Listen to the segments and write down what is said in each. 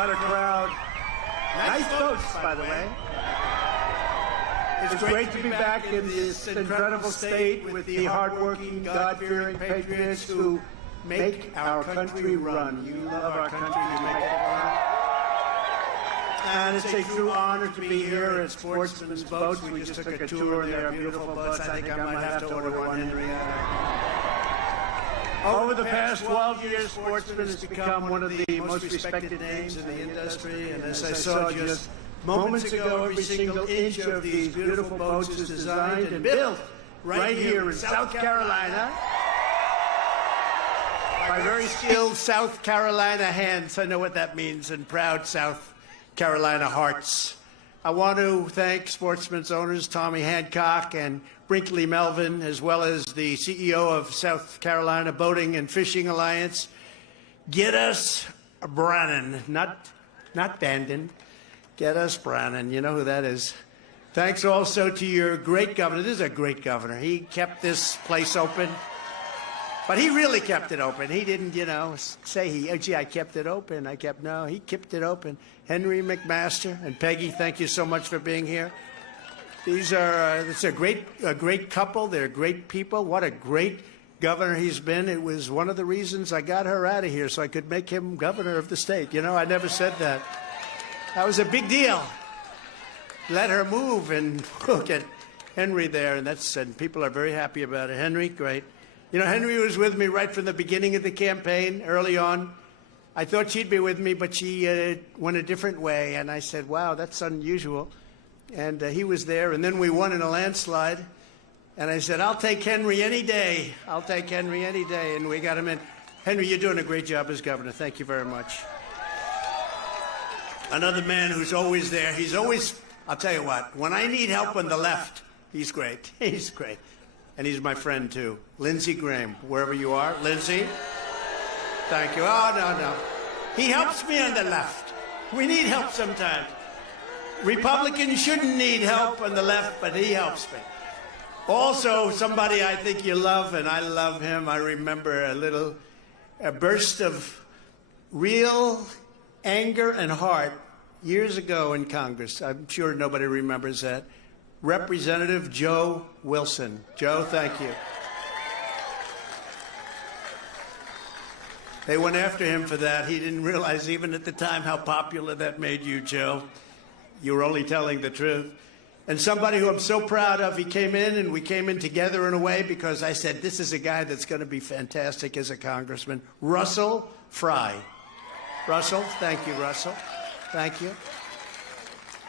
What a crowd. Nice boats, by the way. It's great to be back in this incredible state with the hardworking, God-fearing patriots who make our country run. You love our country, you make it run. And it's a true honor to be here at Sportsman's Boats. We just took a tour. They are beautiful boats. I think I might have to order one, Henrietta. Over the past 12 years, Sportsman has become one of the most respected names in the industry. And as I saw just moments ago, every single inch of these beautiful boats is designed and built right here in South Carolina by very skilled South Carolina hands. I know what that means, and proud South Carolina hearts. I want to thank Sportsman's owners, Tommy Hancock and Brinkley Melvin, as well as the CEO of South Carolina Boating and Fishing Alliance. Get us Brannon, not Bandon. Get us Brannon. You know who that is. Thanks also to your great governor. This is a great governor. He kept this place open. But he really kept it open. He didn't, say gee, I kept it open. No, he kept it open. Henry McMaster and Peggy, thank you so much for being here. It's a great couple. They're great people. What a great governor he's been. It was one of the reasons I got her out of here so I could make him governor of the state. I never said that. That was a big deal. Let her move and get Henry there, and people are very happy about it. Henry, great. Henry was with me right from the beginning of the campaign, early on. I thought she'd be with me, but she went a different way, and I said, wow, that's unusual. And he was there, and then we won in a landslide, and I said, I'll take Henry any day. I'll take Henry any day, and we got him in. Henry, you're doing a great job as governor. Thank you very much. Another man who's always there. He's always, I'll tell you what, when I need help on the left, he's great. He's great. And he's my friend, too. Lindsey Graham, wherever you are. Lindsey, thank you. Oh, no. He helps me on the left. We need help sometimes. Republicans shouldn't need help on the left, but he helps me. Also, somebody I think you love, and I love him. I remember a burst of real anger and heart years ago in Congress. I'm sure nobody remembers that. Representative Joe Wilson. Joe, thank you. They went after him for that. He didn't realize even at the time how popular that made you, Joe. You were only telling the truth. And somebody who I'm so proud of, he came in, and we came in together in a way because I said, this is a guy that's going to be fantastic as a congressman. Russell Fry. Russell, thank you, Russell. Thank you.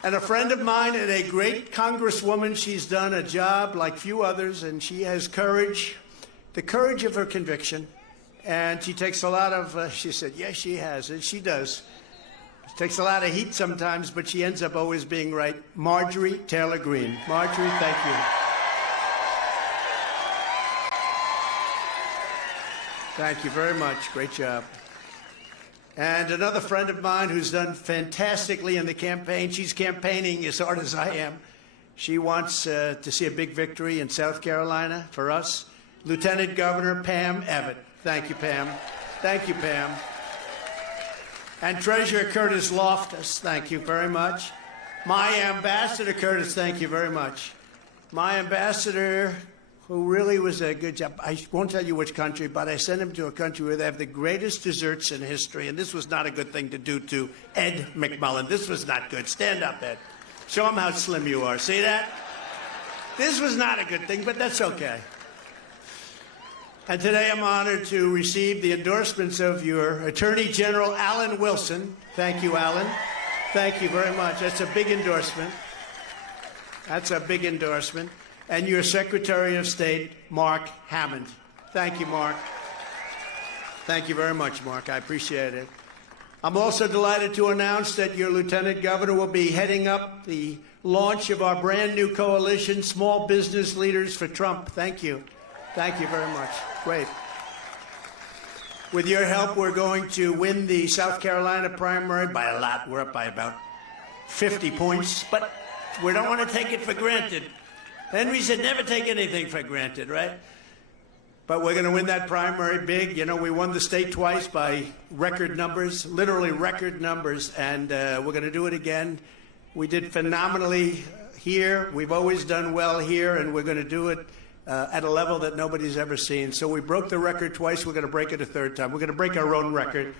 And a friend of mine and a great congresswoman. She's done a job like few others, and she has courage, the courage of her conviction. And she takes a lot of, she said, yes, she has, and she does. She takes a lot of heat sometimes, but she ends up always being right. Marjorie Taylor Greene. Marjorie, thank you. Thank you very much. Great job. And another friend of mine who's done fantastically in the campaign. She's campaigning as hard as I am. She wants to see a big victory in South Carolina for us. Lieutenant Governor Pam Evatt. Thank you, Pam. Thank you, Pam. And Treasurer Curtis Loftus. Thank you very much. My ambassador, Curtis, thank you very much. My ambassador, who really was a good job. I won't tell you which country, but I sent him to a country where they have the greatest desserts in history, and this was not a good thing to do to Ed McMullen. This was not good. Stand up, Ed. Show him how slim you are. See that? This was not a good thing, but that's okay. And today I'm honored to receive the endorsements of your Attorney General, Alan Wilson. Thank you, Alan. Thank you very much. That's a big endorsement. That's a big endorsement. And your Secretary of State, Mark Hammond. Thank you, Mark. Thank you very much, Mark. I appreciate it. I'm also delighted to announce that your Lieutenant Governor will be heading up the launch of our brand new coalition, Small Business Leaders for Trump. Thank you. Thank you very much. Great. With your help, we're going to win the South Carolina primary by a lot. We're up by about 50 points, but we don't want to take it for granted. Henry said never take anything for granted, right? But we're going to win that primary big. You know, we won the state twice by record numbers, literally record numbers, and we're going to do it again. We did phenomenally here. We've always done well here, and we're going to do it at a level that nobody's ever seen. So we broke the record twice. We're going to break it a third time. We're going to break our own record.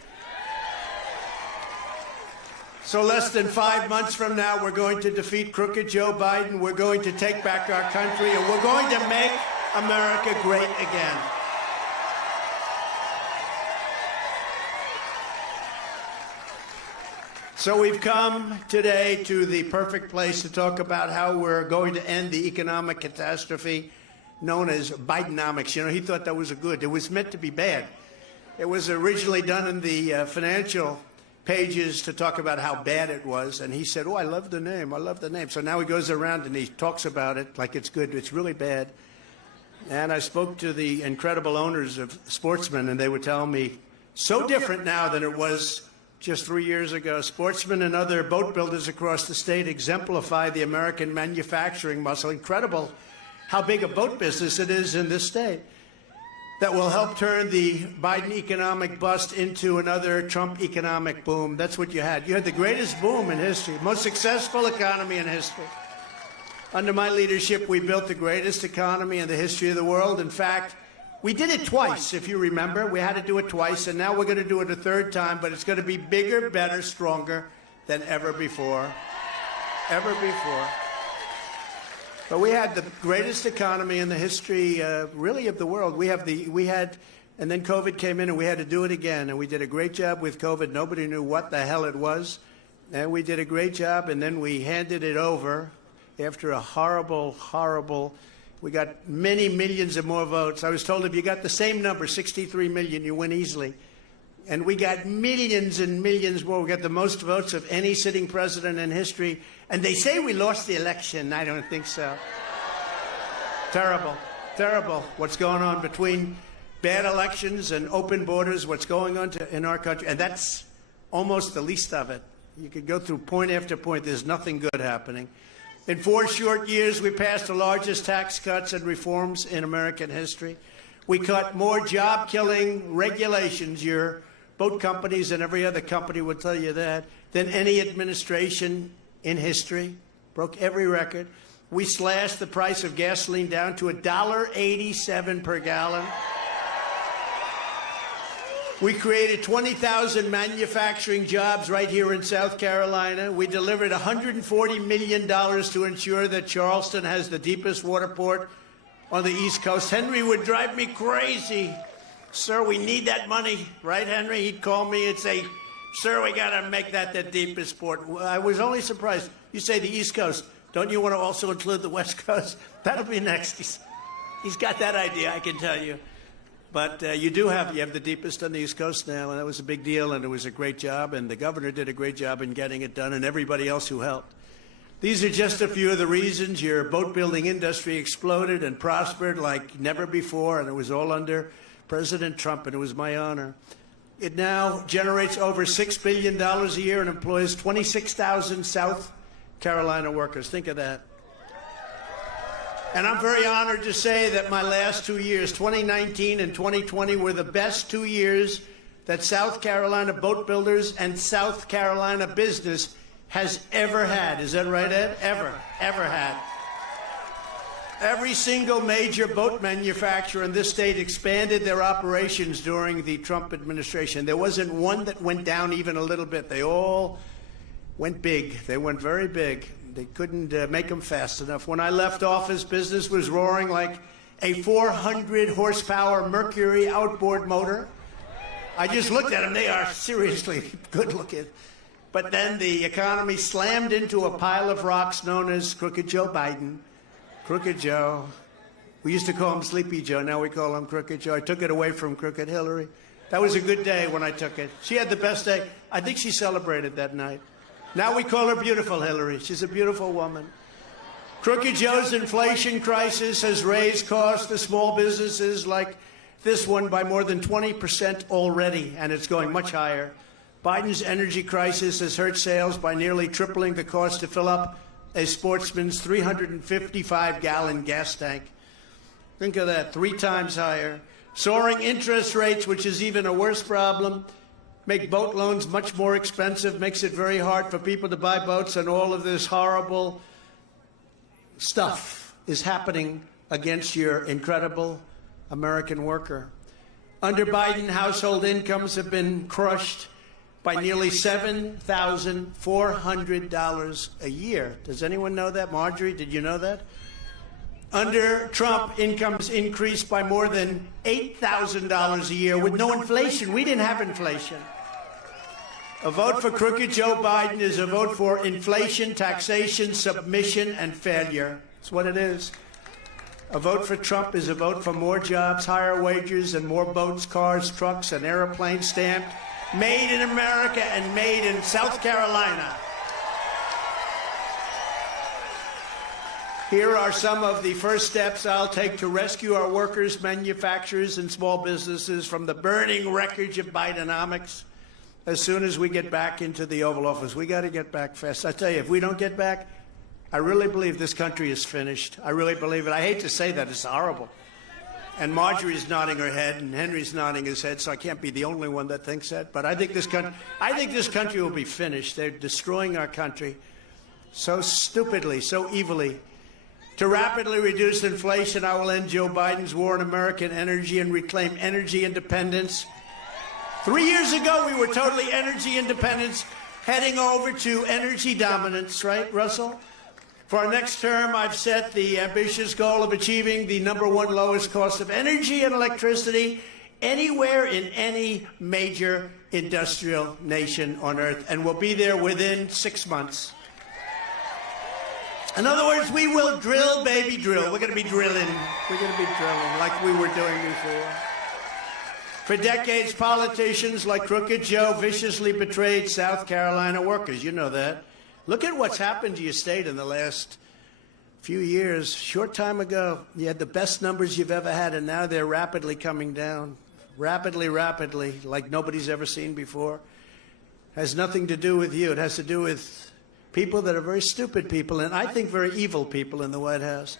So less than 5 months from now, we're going to defeat crooked Joe Biden. We're going to take back our country, and we're going to make America great again. So we've come today to the perfect place to talk about how we're going to end the economic catastrophe known as Bidenomics. You know, he thought that was good. It was meant to be bad. It was originally done in the financial pages to talk about how bad it was, and he said, oh, I love the name, I love the name. So now he goes around and he talks about it like it's good. It's really bad. And I spoke to the incredible owners of Sportsman, and they were telling me, so different now than it was just 3 years ago. Sportsman and other boat builders across the state exemplify the American manufacturing muscle. Incredible how big a boat business it is in this state that will help turn the Biden economic bust into another Trump economic boom. That's what you had. You had the greatest boom in history, most successful economy in history. Under my leadership, we built the greatest economy in the history of the world. In fact, we did it twice, if you remember. We had to do it twice, and now we're going to do it a third time, but it's going to be bigger, better, stronger than ever before. Ever before. But we had the greatest economy in the history, really, of the world. And then COVID came in, and we had to do it again. And we did a great job with COVID. Nobody knew what the hell it was. And we did a great job, and then we handed it over after a horrible, horrible, we got many millions of more votes. I was told if you got the same number, 63 million, you win easily. And we got millions and millions more. We got the most votes of any sitting president in history. And they say we lost the election. I don't think so. Terrible, terrible what's going on between bad elections and open borders, what's going on in our country. And that's almost the least of it. You could go through point after point. There's nothing good happening. In 4 short years, we passed the largest tax cuts and reforms in American history. We cut more job-killing regulations, your boat companies and every other company would tell you that, than any administration in history. Broke every record. We slashed the price of gasoline down to $1.87 per gallon. We created 20,000 manufacturing jobs right here in South Carolina. We delivered $140 million to ensure that Charleston has the deepest water port on the East Coast. Henry would drive me crazy. Sir, we need that money. Right, Henry? He'd call me and say, sir, we got to make that the deepest port. I was only surprised. You say the East Coast. Don't you want to also include the West Coast? That'll be next. He's got that idea, I can tell you. But you have the deepest on the East Coast now, and that was a big deal, and it was a great job, and the governor did a great job in getting it done, and everybody else who helped. These are just a few of the reasons your boat-building industry exploded and prospered like never before, and it was all under President Trump, and it was my honor. It now generates over $6 billion a year and employs 26,000 South Carolina workers. Think of that. And I'm very honored to say that my last 2 years, 2019 and 2020, were the best 2 years that South Carolina boat builders and South Carolina business has ever had. Is that right, Ed? Ever had. Every single major boat manufacturer in this state expanded their operations during the Trump administration. There wasn't one that went down even a little bit. They all went big. They went very big. They couldn't make them fast enough. When I left office, business was roaring like a 400-horsepower Mercury outboard motor. I just looked at them. They are seriously good looking. But then the economy slammed into a pile of rocks known as Crooked Joe Biden. Crooked Joe. We used to call him Sleepy Joe. Now we call him Crooked Joe. I took it away from Crooked Hillary. That was a good day when I took it. She had the best day. I think she celebrated that night. Now we call her Beautiful Hillary. She's a beautiful woman. Crooked Joe's inflation crisis has raised costs to small businesses like this one by more than 20% already, and it's going much higher. Biden's energy crisis has hurt sales by nearly tripling the cost to fill up a Sportsman's 355-gallon gas tank. Think of that, 3 times higher. Soaring interest rates, which is even a worse problem, make boat loans much more expensive, makes it very hard for people to buy boats, and all of this horrible stuff is happening against your incredible American worker. Under Biden, household incomes have been crushed by nearly $7,400 a year. Does anyone know that? Marjorie, did you know that? Under Trump, incomes increased by more than $8,000 a year with no inflation. We didn't have inflation. A vote for crooked Joe Biden is a vote for inflation, taxation, submission, and failure. That's what it is. A vote for Trump is a vote for more jobs, higher wages, and more boats, cars, trucks, and airplanes stamped, made in America and made in South Carolina. Here are some of the first steps I'll take to rescue our workers, manufacturers, and small businesses from the burning wreckage of Bidenomics as soon as we get back into the Oval Office. We got to get back fast. I tell you, if we don't get back, I really believe this country is finished. I really believe it. I hate to say that. It's horrible. And Marjorie's nodding her head, and Henry's nodding his head, so I can't be the only one that thinks that. But I think this country will be finished. They're destroying our country so stupidly, so evilly. To rapidly reduce inflation, I will end Joe Biden's war on American energy and reclaim energy independence. 3 years ago, we were totally energy independent, heading over to energy dominance, right, Russell? For our next term, I've set the ambitious goal of achieving the #1 lowest cost of energy and electricity anywhere in any major industrial nation on Earth, and we'll be there within 6 months. In other words, we will drill, baby, drill. We're going to be drilling. We're going to be drilling like we were doing before. For decades, politicians like Crooked Joe viciously betrayed South Carolina workers. You know that. Look at what's happened to your state in the last few years. Short time ago, you had the best numbers you've ever had, and now they're rapidly coming down. Rapidly, like nobody's ever seen before. Has nothing to do with you. It has to do with people that are very stupid people, and I think very evil people in the White House.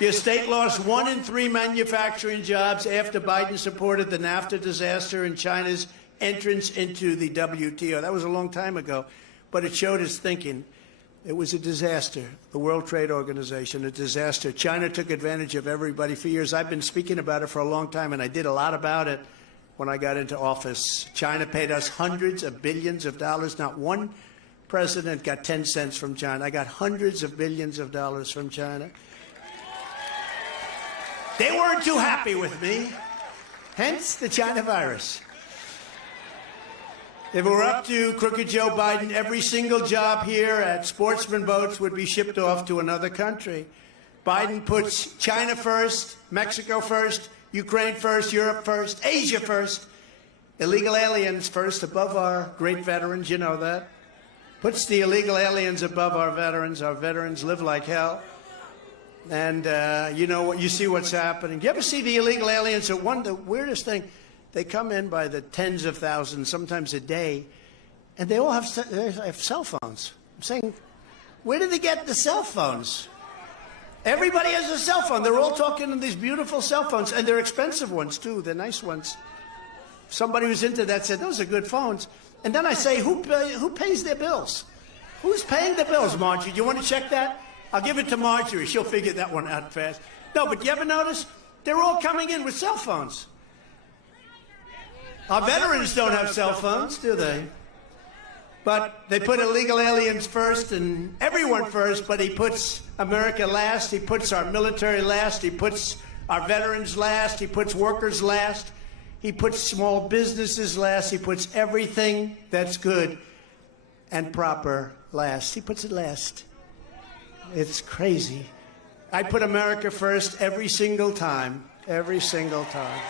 Your state lost 1 in 3 manufacturing jobs after Biden supported the NAFTA disaster and China's entrance into the WTO. That was a long time ago, but it showed his thinking. It was a disaster. The World Trade Organization, a disaster. China took advantage of everybody for years. I've been speaking about it for a long time, and I did a lot about it when I got into office. China paid us hundreds of billions of dollars. Not one president got 10 cents from China. I got hundreds of billions of dollars from China. They weren't too happy with me, hence the China virus. If it were up to Crooked Joe Biden, every single job here at Sportsman Boats would be shipped off to another country. Biden puts China first, Mexico first, Ukraine first, Europe first, Asia first, illegal aliens first, above our great veterans, you know that. Puts the illegal aliens above our veterans. Our veterans live like hell. And you know what? You see what's happening. Do you ever see the illegal aliens? The weirdest thing, they come in by the tens of thousands, sometimes a day, and they all have cell phones. I'm saying, where did they get the cell phones? Everybody has a cell phone. They're all talking on these beautiful cell phones, and they're expensive ones, too. They're nice ones. Somebody who's into that said, those are good phones. And then I say, who pays their bills? Who's paying the bills, Marjorie? You want to check that? I'll give it to Marjorie. She'll figure that one out fast. No, but you ever notice? They're all coming in with cell phones. Our veterans don't have cell phones, do they? But they put illegal aliens first and everyone first, but he puts America last. He puts our military last. He puts our veterans last. He puts workers last. He puts small businesses last. He puts everything that's good and proper last. He puts it last. It's crazy. I put America first every single time. Every single time.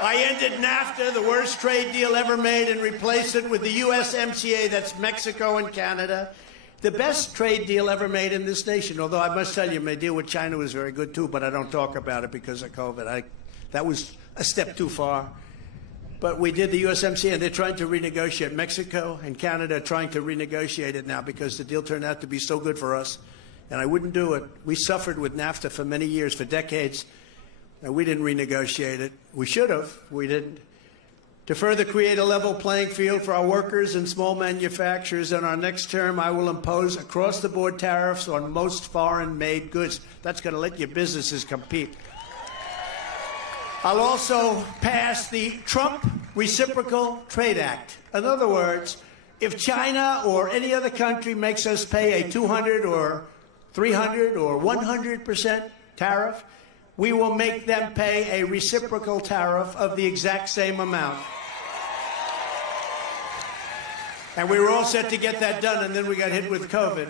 I ended NAFTA, the worst trade deal ever made, and replaced it with the USMCA, that's Mexico and Canada. The best trade deal ever made in this nation, although I must tell you, my deal with China was very good, too, but I don't talk about it because of COVID. That was a step too far. But we did the USMCA, and they're trying to renegotiate. Mexico and Canada are trying to renegotiate it now because the deal turned out to be so good for us, and I wouldn't do it. We suffered with NAFTA for many years, for decades. and we didn't renegotiate it. We should have. We didn't. To further create a level playing field for our workers and small manufacturers, in our next term, I will impose across-the-board tariffs on most foreign-made goods. That's going to let your businesses compete. I'll also pass the Trump Reciprocal Trade Act. In other words, if China or any other country makes us pay a 200 or 300 or 100% tariff, we will make them pay a reciprocal tariff of the exact same amount. And we were all set to get that done, and then we got hit with COVID.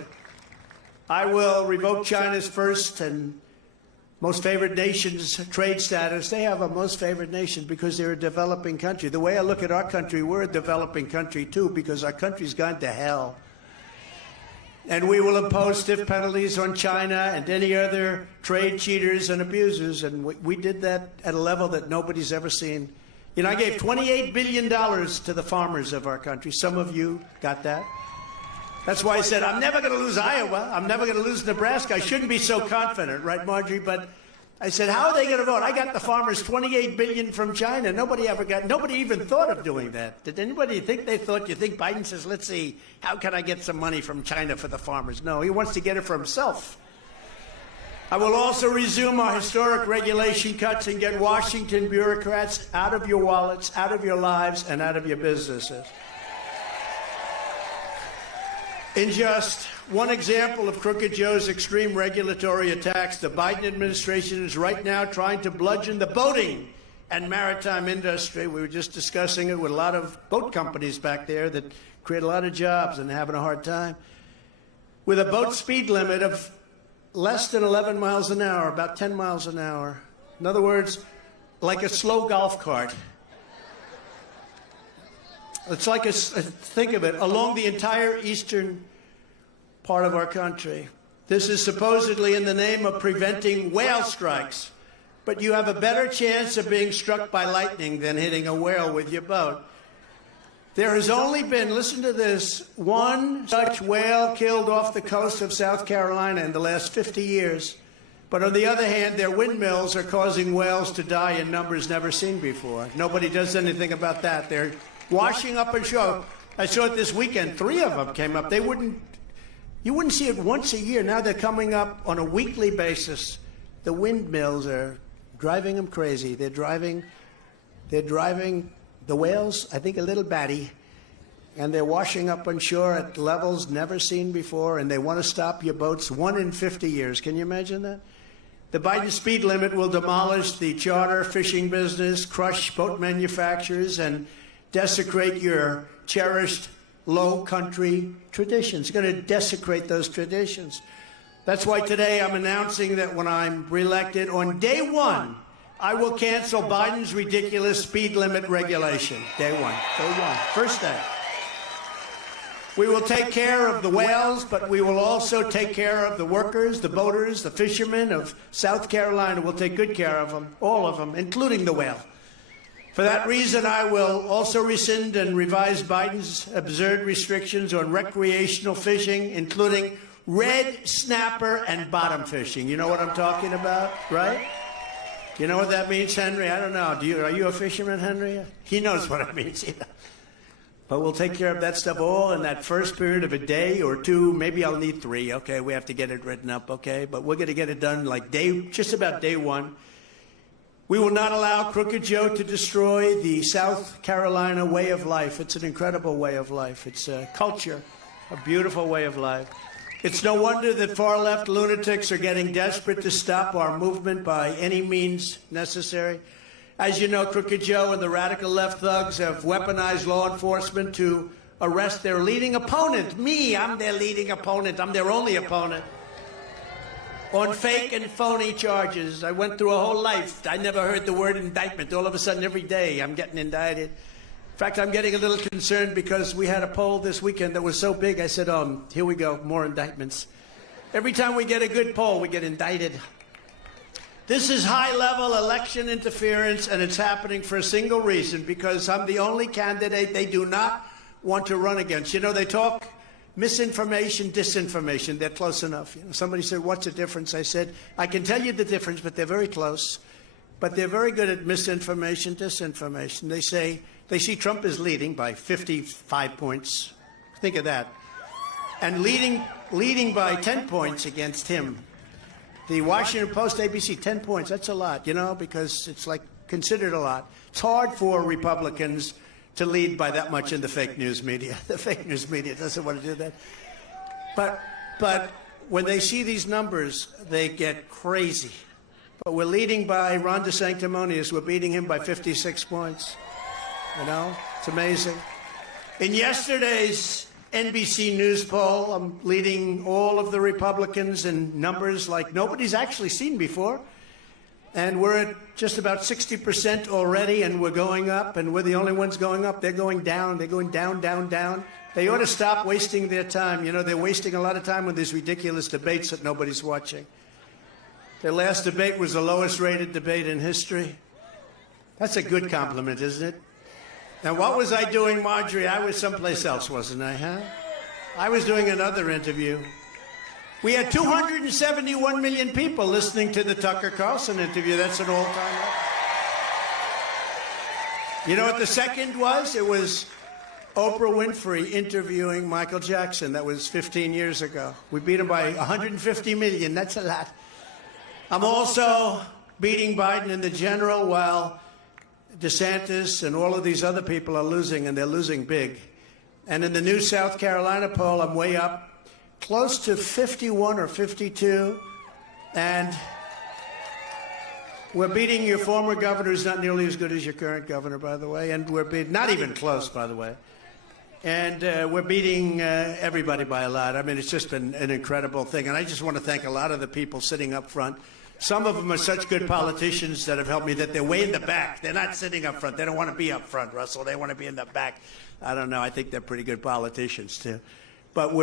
I will revoke China's first and most favored nation's trade status. They have a most favored nation because they're a developing country. The way I look at our country, we're a developing country too, because our country's gone to hell. And we will impose stiff penalties on China and any other trade cheaters and abusers. And we did that at a level that nobody's ever seen. You know, I gave $28 billion to the farmers of our country. Some of you got that. That's why I said, I'm never going to lose Iowa. I'm never going to lose Nebraska. I shouldn't be so confident, right, Marjorie? But I said, how are they going to vote? I got the farmers $28 billion from China. Nobody even thought of doing that. Did anybody think they thought? You think Biden says, let's see, how can I get some money from China for the farmers? No, he wants to get it for himself. I will also resume our historic regulation cuts and get Washington bureaucrats out of your wallets, out of your lives, and out of your businesses. In just one example of Crooked Joe's extreme regulatory attacks, the Biden administration is right now trying to bludgeon the boating and maritime industry. We were just discussing it with a lot of boat companies back there that create a lot of jobs and having a hard time. With a boat speed limit of less than 11 miles an hour, about 10 miles an hour. In other words, like a slow golf cart. It's like think of it, along the entire eastern part of our country. This is supposedly in the name of preventing whale strikes, but you have a better chance of being struck by lightning than hitting a whale with your boat. There has only been, listen to this, one such whale killed off the coast of South Carolina in the last 50 years. But on the other hand, their windmills are causing whales to die in numbers never seen before. Nobody does anything about that. They're washing up on shore. I saw it this weekend. 3 of them came up. You wouldn't see it once a year. Now they're coming up on a weekly basis. The windmills are driving them crazy. They're driving the whales, I think, a little batty. And they're washing up on shore at levels never seen before. And they want to stop your boats 1 in 50 years. Can you imagine that? The Biden speed limit will demolish the charter fishing business, crush boat manufacturers, and desecrate your cherished low country traditions. It's going to desecrate those traditions. That's why today I'm announcing that when I'm reelected, on day 1, I will cancel Biden's ridiculous speed limit regulation. Day one, first day. We will take care of the whales, but we will also take care of the workers, the boaters, the fishermen of South Carolina. We'll take good care of them, all of them, including the whale. For that reason, I will also rescind and revise Biden's absurd restrictions on recreational fishing, including red snapper and bottom fishing. You know what I'm talking about, right? You know what that means, Henry? I don't know. Are you a fisherman, Henry? He knows what it means. But we'll take care of that stuff all in that first period of a day or 2. Maybe I'll need 3. Okay, we have to get it written up, okay? But we're going to get it done like just about day 1. We will not allow Crooked Joe to destroy the South Carolina way of life. It's an incredible way of life. It's a culture, a beautiful way of life. It's no wonder that far-left lunatics are getting desperate to stop our movement by any means necessary. As you know, Crooked Joe and the radical left thugs have weaponized law enforcement to arrest their leading opponent. Me, I'm their leading opponent. I'm their only opponent. On fake and phony charges. I went through a whole life. I never heard the word indictment. All of a sudden, every day, I'm getting indicted. In fact, I'm getting a little concerned because we had a poll this weekend that was so big, I said, here we go, more indictments. Every time we get a good poll, we get indicted. This is high-level election interference, and it's happening for a single reason, because I'm the only candidate they do not want to run against. You know, they talk misinformation, disinformation. They're close enough. You know, somebody said, what's the difference? I said, I can tell you the difference, but they're very close. but they're very good at misinformation, disinformation. They see Trump is leading by 55 points. Think of that. And leading by 10 points against him. The Washington Post, ABC, 10 points. That's a lot, you know, because it's like considered a lot. It's hard for Republicans to lead by that much in the fake news media. The fake news media doesn't want to do that. But when they see these numbers, they get crazy. But we're leading by Ron DeSanctimonious. We're beating him by 56 points. You know, it's amazing. In yesterday's NBC News poll, I'm leading all of the Republicans in numbers like nobody's actually seen before. And we're at just about 60% already, and we're going up, and we're the only ones going up. They're going down. They're going down, down, down. They ought to stop wasting their time. You know, they're wasting a lot of time with these ridiculous debates that nobody's watching. Their last debate was the lowest rated debate in history. That's a good compliment, isn't it? Now, what was I doing, Marjorie? I was someplace else, wasn't I, huh? I was doing another interview. We had 271 million people listening to the Tucker Carlson interview. That's an all-time record. You know what the second was? It was Oprah Winfrey interviewing Michael Jackson. That was 15 years ago. We beat him by 150 million. That's a lot. I'm also beating Biden in the general while DeSantis and all of these other people are losing, and they're losing big. And in the new South Carolina poll, I'm way up, close to 51 or 52, and we're beating your former governor, who's not nearly as good as your current governor, by the way, and we're not even close, by the way. And we're beating everybody by a lot. I mean, it's just been an incredible thing. And I just want to thank a lot of the people sitting up front. Some of them are such good politicians that have helped me that they're way in the back. They're not sitting up front. They don't want to be up front, Russell. They want to be in the back. I don't know. I think they're pretty good politicians, too. But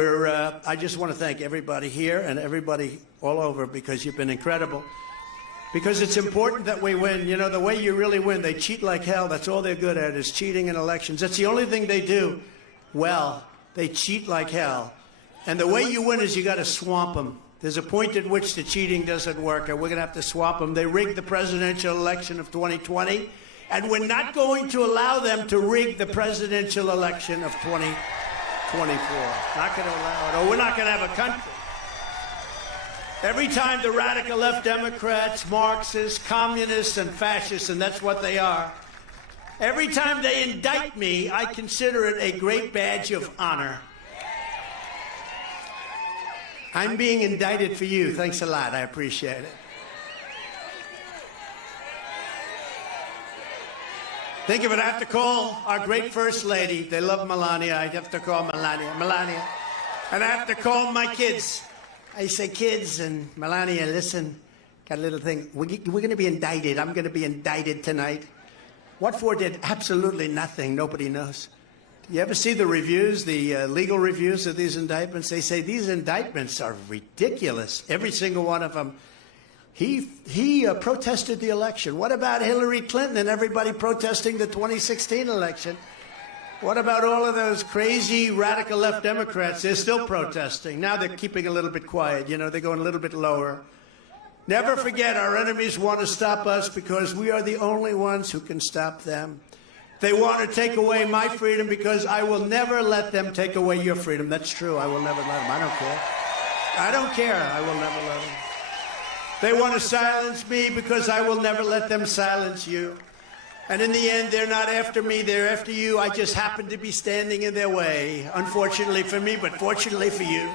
I just want to thank everybody here and everybody all over because you've been incredible. Because it's important that we win. You know, the way you really win, they cheat like hell. That's all they're good at is cheating in elections. That's the only thing they do well. They cheat like hell. And the way you win is you got to swamp them. There's a point at which the cheating doesn't work, and we're going to have to swap them. They rigged the presidential election of 2020, and we're not going to allow them to rig the presidential election of 2024. Not going to allow it, or we're not going to have a country. Every time the radical left Democrats, Marxists, communists, and fascists, and that's what they are, every time they indict me, I consider it a great badge of honor. I'm being indicted for you. Thanks a lot. I appreciate it. Think of it. I have to call our great First Lady. They love Melania. I have to call Melania. And I have to call my kids. I say, kids, and Melania, listen, got a little thing. We're going to be indicted. I'm going to be indicted tonight. What for did absolutely nothing. Nobody knows. You ever see the reviews, the legal reviews of these indictments? They say these indictments are ridiculous. Every single one of them. He protested the election. What about Hillary Clinton and everybody protesting the 2016 election? What about all of those crazy radical left Democrats? They're still protesting. Now they're keeping a little bit quiet. You know, they're going a little bit lower. Never forget, our enemies want to stop us because we are the only ones who can stop them. They want to take away my freedom because I will never let them take away your freedom. That's true. I will never let them. I don't care. I don't care. I will never let them. They want to silence me because I will never let them silence you. And in the end, they're not after me. They're after you. I just happen to be standing in their way. Unfortunately for me, but fortunately for you.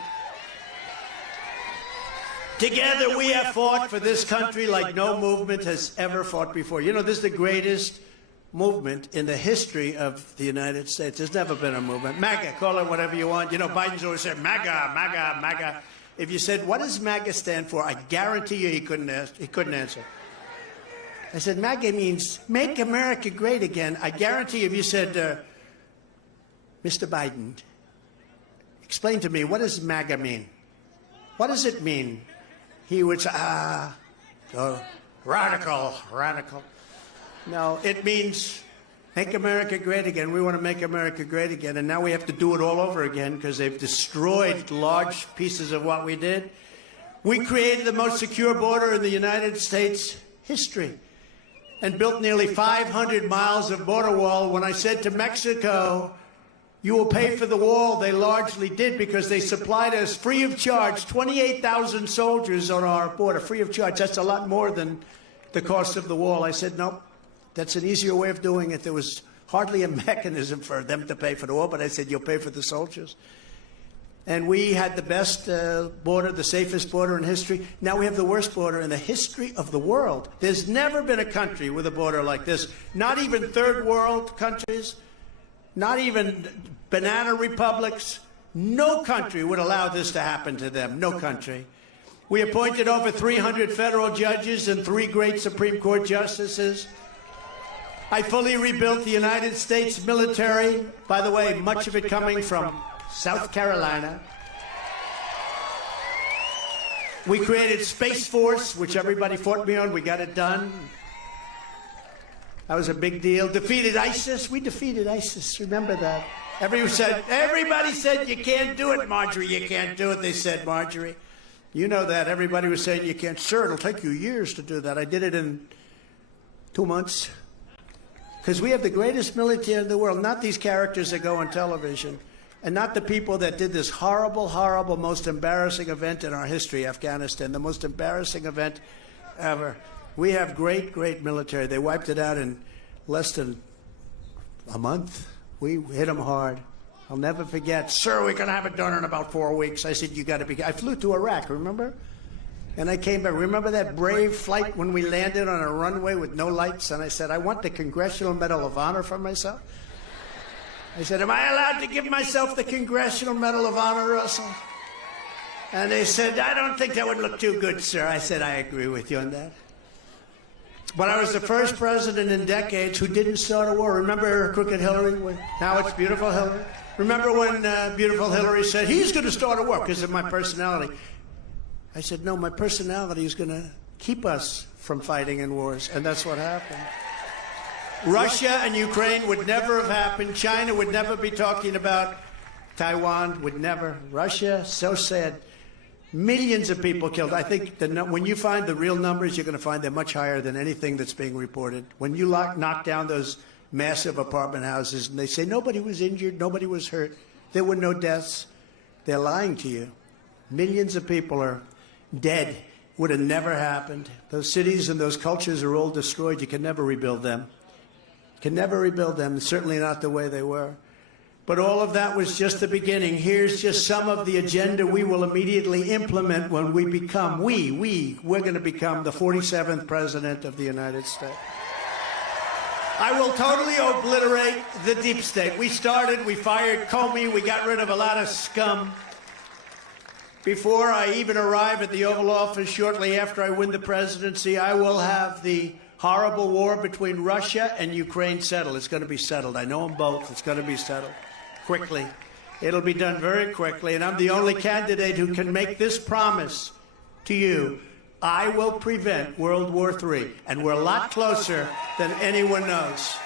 Together, we have fought for this country like no movement has ever fought before. You know, this is the greatest movement in the history of the United States. There's never been a movement. MAGA, call it whatever you want. You know, Biden's always said MAGA, MAGA, MAGA. If you said, what does MAGA stand for? I guarantee you he couldn't answer. I said, MAGA means make America great again. I guarantee you if you said, Mr. Biden, explain to me, what does MAGA mean? What does it mean? He would say, radical. No, it means make America great again. We want to make America great again. And now we have to do it all over again because they've destroyed large pieces of what we did. We created the most secure border in the United States history. and built nearly 500 miles of border wall. When I said to Mexico, you will pay for the wall, they largely did because they supplied us free of charge 28,000 soldiers on our border, free of charge. That's a lot more than the cost of the wall. I said, no, that's an easier way of doing it. There was hardly a mechanism for them to pay for the wall, but I said, you'll pay for the soldiers. And we had the best border, the safest border in history. Now we have the worst border in the history of the world. There's never been a country with a border like this. Not even third world countries, not even banana republics. No country would allow this to happen to them. No country. We appointed over 300 federal judges and 3 great Supreme Court justices. I fully rebuilt the United States military. By the way, much of it coming from South Carolina. We created Space Force, which everybody fought me on. We got it done. That was a big deal. Defeated ISIS. We defeated ISIS. Remember that. Everybody said, you can't do it, Marjorie. You can't do it. They said, Marjorie. You know that. Everybody was saying, you can't. Sir, it'll take you years to do that. I did it in 2 months. Because we have the greatest military in the world, not these characters that go on television. And not the people that did this horrible, horrible, most embarrassing event in our history, Afghanistan, the most embarrassing event ever. We have great, great military. They wiped it out in less than a month. We hit them hard. I'll never forget, sir, we're going to have it done in about 4 weeks. I said, you got to be. I flew to Iraq, remember? And I came back. Remember that brave flight when we landed on a runway with no lights? And I said, I want the Congressional Medal of Honor for myself. I said, am I allowed to give myself the Congressional Medal of Honor, Russell? And they said, I don't think that would look too good, sir. I said, I agree with you on that. But I was the first president in decades who didn't start a war. Remember Crooked Hillary? Now it's Beautiful Hillary. Remember when Beautiful Hillary said, he's going to start a war because of my personality. I said, no, my personality is going to keep us from fighting in wars. And that's what happened. Russia and Ukraine would never have happened. China would never be talking about Taiwan, would never. Russia, so sad. Millions of people killed. I think when you find the real numbers, you're going to find they're much higher than anything that's being reported. When you knock down those massive apartment houses and they say nobody was injured, nobody was hurt, there were no deaths, they're lying to you. Millions of people are dead. Would have never happened. Those cities and those cultures are all destroyed. You can never rebuild them. Can never rebuild them, certainly not the way they were. But all of that was just the beginning. Here's just some of the agenda we will immediately implement when we become, we're going to become the 47th President of the United States. I will totally obliterate the deep state. We fired Comey, we got rid of a lot of scum. Before I even arrive at the Oval Office, shortly after I win the presidency, I will have the horrible war between Russia and Ukraine settled. It's going to be settled. I know them both. It's going to be settled quickly. It'll be done very quickly. And I'm the only candidate who can make this promise to you. I will prevent World War III. And we're a lot closer than anyone knows.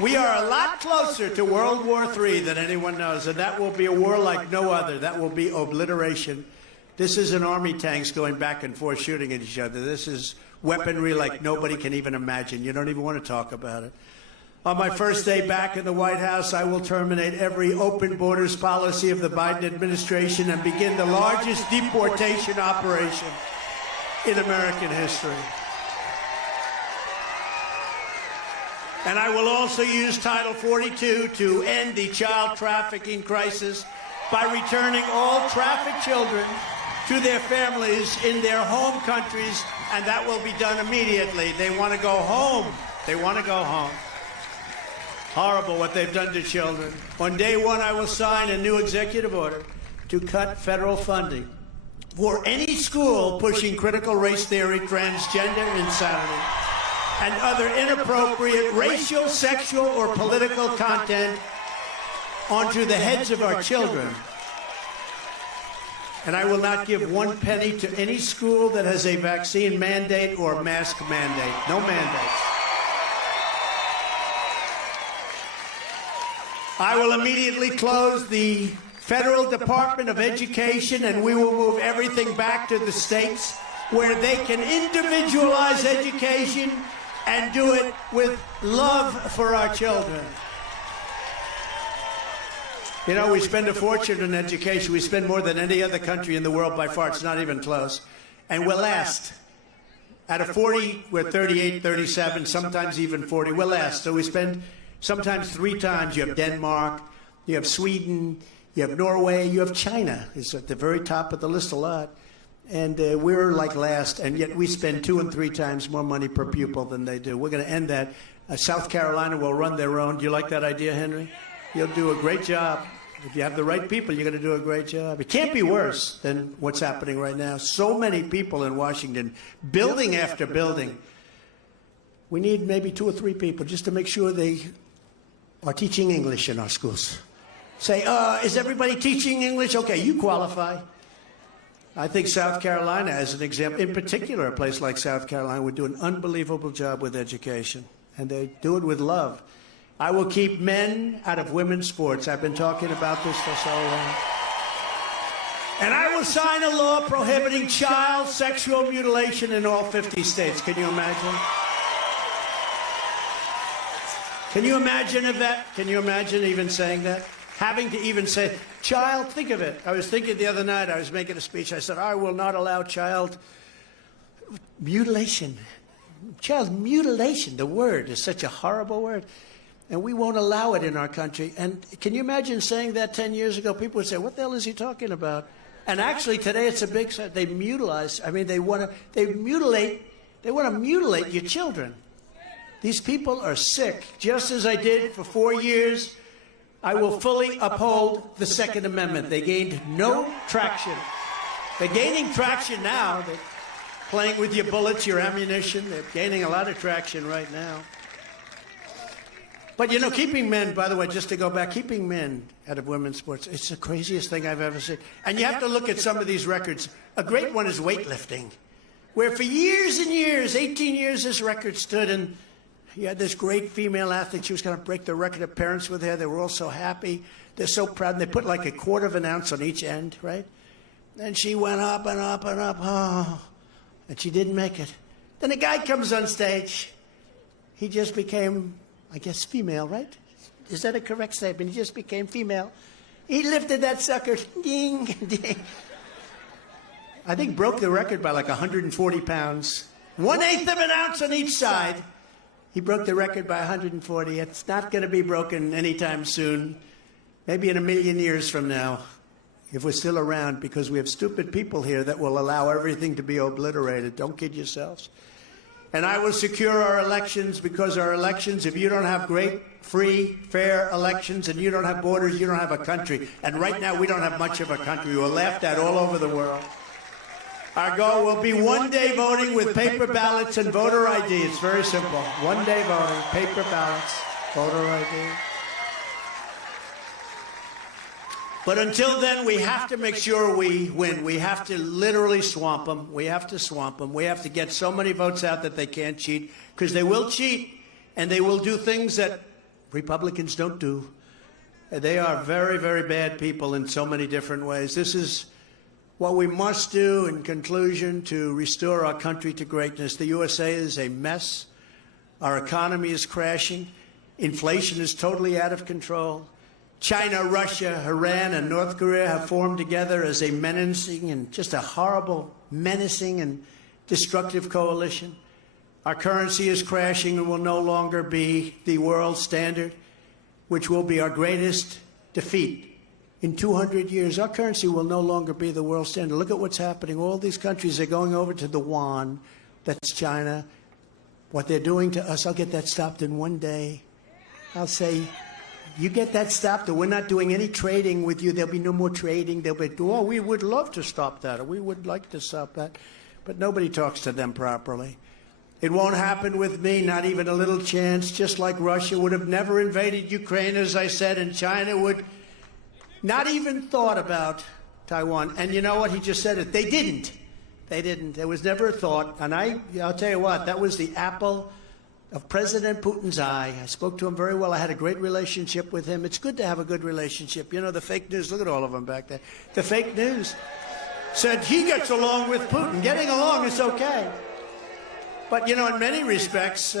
We are a lot closer to World War III than anyone knows. And that will be a war like no other. That will be obliteration. This isn't army tanks going back and forth shooting at each other. This is weaponry like nobody can even imagine. You don't even want to talk about it. On my first day back in the White House, I will terminate every open borders policy of the Biden administration and begin the largest deportation operation in American history. And I will also use Title 42 to end the child trafficking crisis by returning all trafficked children to their families in their home countries, and that will be done immediately. They want to go home. They want to go home. Horrible what they've done to children. On day one, I will sign a new executive order to cut federal funding for any school pushing critical race theory, transgender insanity, and other inappropriate racial, sexual, or political content onto the heads of our children. And I will not give 1 penny to any school that has a vaccine mandate or mask mandate. No mandates. I will immediately close the Federal Department of Education, and we will move everything back to the states where they can individualize education and do it with love for our children. You know, we spend a fortune in education. We spend more than any other country in the world by far. It's not even close. And we're last. Out of 40, we're 38, 37, sometimes even 40. We're last. So we spend sometimes 3 times. You have Denmark, you have Sweden, you have Norway, you have China. It's at the very top of the list a lot. And we're like last, and yet we spend 2 and 3 times more money per pupil than they do. We're going to end that. South Carolina will run their own. Do you like that idea, Henry? You'll do a great job. If you have the right people, you're going to do a great job. It can't be worse than what's happening right now. So many people in Washington, building after building. We need maybe 2 or 3 people just to make sure they are teaching English in our schools. Say, is everybody teaching English? Okay, you qualify. I think South Carolina, as an example, in particular, a place like South Carolina would do an unbelievable job with education, and they do it with love. I will keep men out of women's sports. I've been talking about this for so long. And I will sign a law prohibiting child sexual mutilation in all 50 states. Can you imagine? Can you imagine that? Can you imagine even saying that? Having to even say, child, think of it. I was thinking the other night, I was making a speech. I said, I will not allow child mutilation. Child mutilation, the word is such a horrible word. And we won't allow it in our country. And can you imagine saying that 10 years ago? People would say, what the hell is he talking about? And actually today it's a big, they mutilize. I mean, they want to mutilate your children. These people are sick. Just as I did for 4 years, I will fully uphold the Second Amendment. They gained no traction. They're gaining traction now. They're playing with your bullets, your ammunition. They're gaining a lot of traction right now. But, you know, keeping men, by the way, just to go back, keeping men out of women's sports, it's the craziest thing I've ever seen. And you have to look at some of these records. A great one is weightlifting, where for years and years, 18 years, this record stood, and you had this great female athlete. She was going to break the record. Her parents were there. They were all so happy. They're so proud. And they put like 1/4 of an ounce on each end, right? And she went up and up and up. Oh, and she didn't make it. Then a guy comes on stage. He just became, I guess, female, right? Is that a correct statement? He just became female. He lifted that sucker. Ding, ding. I think broke the record by like 140 pounds. 1/8 of an ounce on each side. He broke the record by 140. It's not going to be broken anytime soon. Maybe in 1,000,000 years from now, if we're still around, because we have stupid people here that will allow everything to be obliterated. Don't kid yourselves. And I will secure our elections, because our elections, if you don't have great, free, fair elections, and you don't have borders, you don't have a country. And right now, we don't have much of a country. We're laughed at all over the world. Our goal will be 1 day voting with paper ballots and voter ID. It's very simple. 1 day voting, paper ballots, voter ID. But until then, we have to make sure we win. We have to literally swamp them. We have to swamp them. We have to get so many votes out that they can't cheat, because they will cheat, and they will do things that Republicans don't do. They are very, very bad people in so many different ways. This is what we must do in conclusion to restore our country to greatness. The USA is a mess. Our economy is crashing. Inflation is totally out of control. China, Russia, Iran, and North Korea have formed together as a menacing and just a horrible, menacing and destructive coalition. Our currency is crashing and will no longer be the world standard, which will be our greatest defeat. In 200 years, our currency will no longer be the world standard. Look at what's happening. All these countries are going over to the yuan. That's China. What they're doing to us, I'll get that stopped in 1 day. I'll say, you get that stopped, or we're not doing any trading with you. There'll be no more trading. They'll be, oh, we would love to stop that, or we would like to stop that. But nobody talks to them properly. It won't happen with me, not even a little chance. Just like Russia would have never invaded Ukraine, as I said, and China would not even thought about Taiwan. And you know what? He just said it. They didn't. They didn't. There was never a thought. And I'll tell you what, that was the apple of President Putin's eye. I spoke to him very well. I had a great relationship with him. It's good to have a good relationship. You know, the fake news, look at all of them back there. The fake news said he gets along with Putin. Getting along is okay. But, you know, in many respects,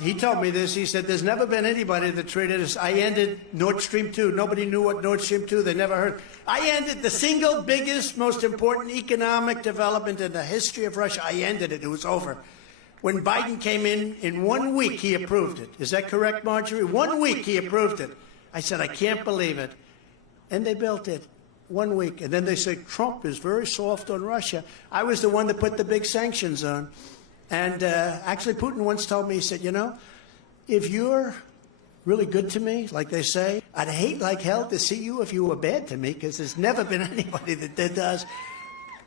he told me this. He said, there's never been anybody that treated us. I ended Nord Stream 2. Nobody knew what Nord Stream 2, they never heard. I ended the single biggest, most important economic development in the history of Russia. I ended it. It was over. When Biden came in 1 week, he approved it. Is that correct, Marjorie? 1 week, he approved it. I said, I can't believe it. And they built it. 1 week. And then they said, Trump is very soft on Russia. I was the one that put the big sanctions on. And actually, Putin once told me, he said, you know, if you're really good to me, like they say, I'd hate like hell to see you if you were bad to me, because there's never been anybody that does.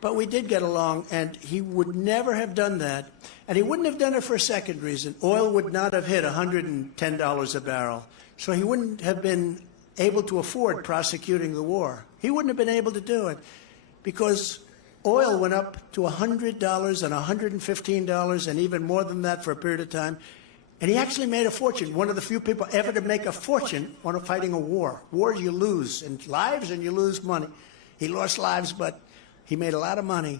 But we did get along, and he would never have done that. And he wouldn't have done it for a second reason. Oil would not have hit $110 a barrel. So he wouldn't have been able to afford prosecuting the war. He wouldn't have been able to do it because oil went up to $100 and $115 and even more than that for a period of time. And he actually made a fortune, one of the few people ever to make a fortune on fighting a war. Wars you lose in lives and you lose money. He lost lives, but he made a lot of money.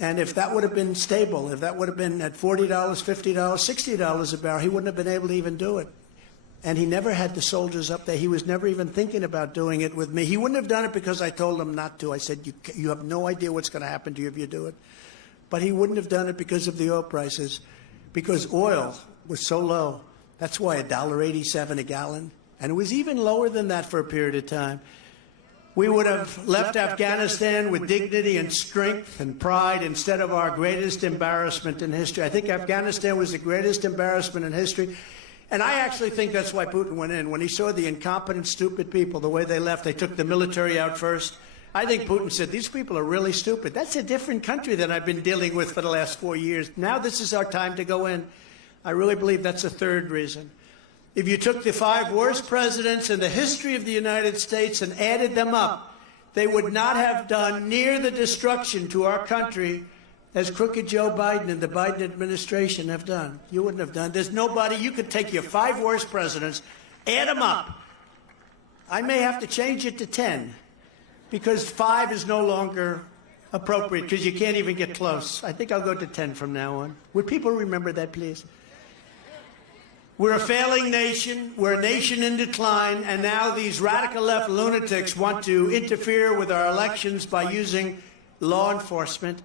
And if that would have been stable, if that would have been at $40, $50, $60 a barrel, he wouldn't have been able to even do it. And he never had the soldiers up there. He was never even thinking about doing it with me. He wouldn't have done it because I told him not to. I said, you have no idea what's going to happen to you if you do it. But he wouldn't have done it because of the oil prices, because oil was so low. That's why $1.87 a gallon. And it was even lower than that for a period of time. We would have left Afghanistan with dignity and strength and pride instead of our greatest embarrassment in history. I think Afghanistan was the greatest embarrassment in history. And I actually think that's why Putin went in. When he saw the incompetent, stupid people, the way they left, they took the military out first. I think Putin said, these people are really stupid. That's a different country than I've been dealing with for the last 4 years. Now this is our time to go in. I really believe that's a third reason. If you took the 5 worst presidents in the history of the United States and added them up, they would not have done near the destruction to our country as crooked Joe Biden and the Biden administration have done. You wouldn't have done. There's nobody. You could take your 5 worst presidents, add them up. I may have to change it to 10 because 5 is no longer appropriate because you can't even get close. I think I'll go to 10 from now on. Would people remember that, please? We're a failing nation. We're a nation in decline. And now these radical left lunatics want to interfere with our elections by using law enforcement.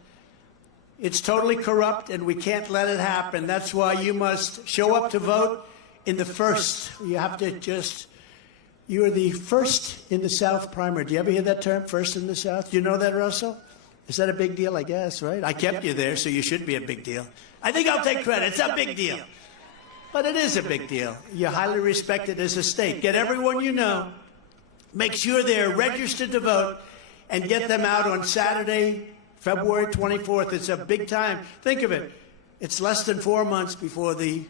It's totally corrupt, and we can't let it happen. That's why you must show up to vote in the first. You have to just, you're the first in the South primary. Do you ever hear that term, first in the South? Do you know that, Russell? Is that a big deal, I guess, right? I kept you there, so you should be a big deal. I think I'll take credit. It's a big deal. But it is a big deal. You're highly respected as a state. Get everyone you know. Make sure they're registered to vote and get them out on Saturday, February 24th. It's a big time. Think of it. It's less than 4 months before the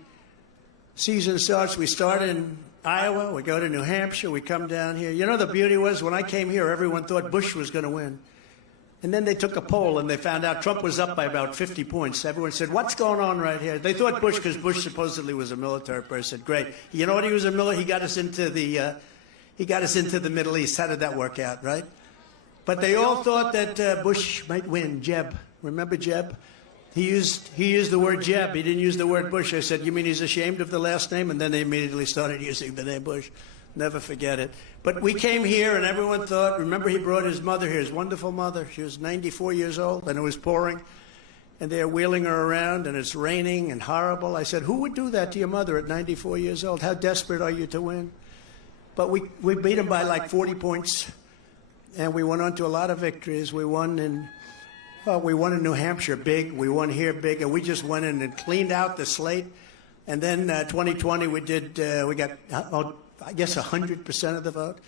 season starts. We start in Iowa. We go to New Hampshire. We come down here. You know, the beauty was when I came here, everyone thought Bush was going to win. And then they took a poll and they found out Trump was up by about 50 points. Everyone said, what's going on right here? They thought Bush, because Bush supposedly was a military person. Great. You know what? He was a military. He got us into the Middle East. How did that work out, right? But they all thought that Bush might win. Jeb. Remember Jeb? He used the word Jeb. He didn't use the word Bush. I said, you mean he's ashamed of the last name? And then they immediately started using the name Bush. Never forget it. But we came here and everyone thought, remember he brought his mother here, his wonderful mother. She was 94 years old and it was pouring. And they're wheeling her around and it's raining and horrible. I said, who would do that to your mother at 94 years old? How desperate are you to win? But we beat him by like 40 points. And we went on to a lot of victories. We won in New Hampshire big. We won here big. And we just went in and cleaned out the slate. And then 2020 we got, I guess, 100% of the vote.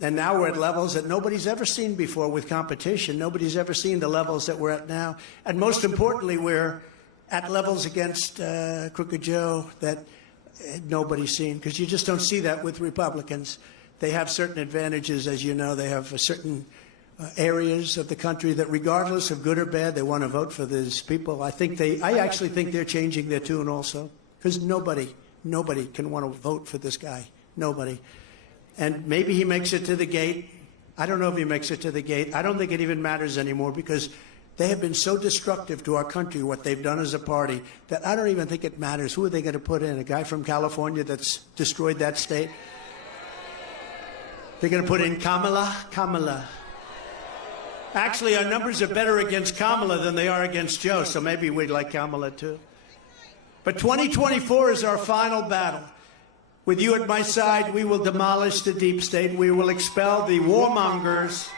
And now we're at levels that nobody's ever seen before with competition. Nobody's ever seen the levels that we're at now. And most importantly, we're at levels against Crooked Joe that nobody's seen, because you just don't see that with Republicans. They have certain advantages, as you know. They have certain areas of the country that, regardless of good or bad, they want to vote for these people. I actually think they're changing their tune also, because nobody can want to vote for this guy. Nobody. And maybe he makes it to the gate. I don't know if he makes it to the gate. I don't think it even matters anymore, because They have been so destructive to our country, what they've done as a party, that I don't even think it matters. Who are they going to put in? A guy from California that's destroyed that state? They're going to put in Kamala? Kamala. Actually, our numbers are better against Kamala than they are against Joe, so maybe we'd like Kamala too. But 2024 is our final battle. With you at my side, we will demolish the deep state. We will expel the warmongers.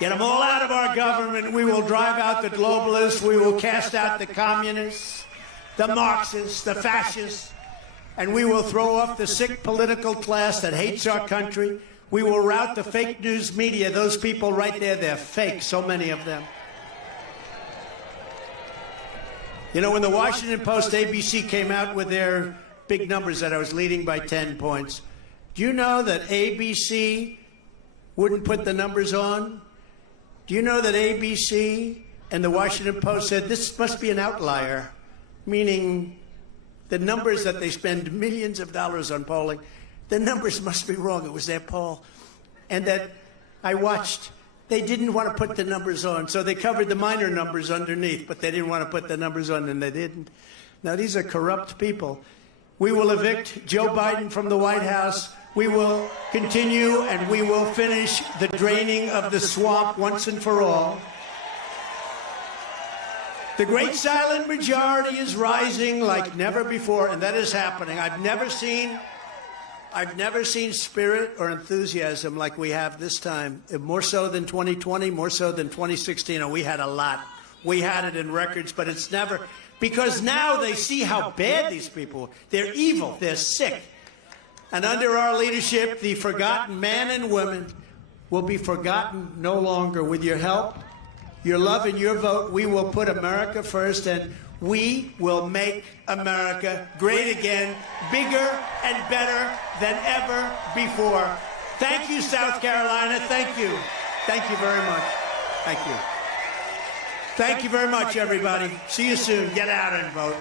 Get them all out of our government. We will drive out the globalists. We will cast out the communists, the Marxists, the fascists. And we will throw off the sick political class that hates our country. We will rout the fake news media. Those people right there, they're fake, so many of them. You know, when the Washington Post, ABC came out with their big numbers that I was leading by 10 points, do you know that ABC wouldn't put the numbers on? Do you know that ABC and the Washington Post said this must be an outlier, meaning the numbers that they spend millions of dollars on polling, the numbers must be wrong. It was their poll. And that I watched, they didn't want to put the numbers on, so they covered the minor numbers underneath, but they didn't want to put the numbers on, and they didn't. Now, these are corrupt people. We will evict Joe Biden from the White House. We will continue and we will finish the draining of the swamp once and for all. The great silent majority is rising like never before, and that is happening. I've never seen spirit or enthusiasm like we have this time, more so than 2020, more so than 2016, and we had a lot. We had it in records, but it's never, because now they see how bad these people are. They're evil, they're sick. And under our leadership, the forgotten men and women will be forgotten no longer. With your help, your love, and your vote, we will put America first, and we will make America great again, bigger and better than ever before. Thank you, South Carolina. Thank you. Thank you very much. Thank you. Thank you very much, everybody. See you soon. Get out and vote.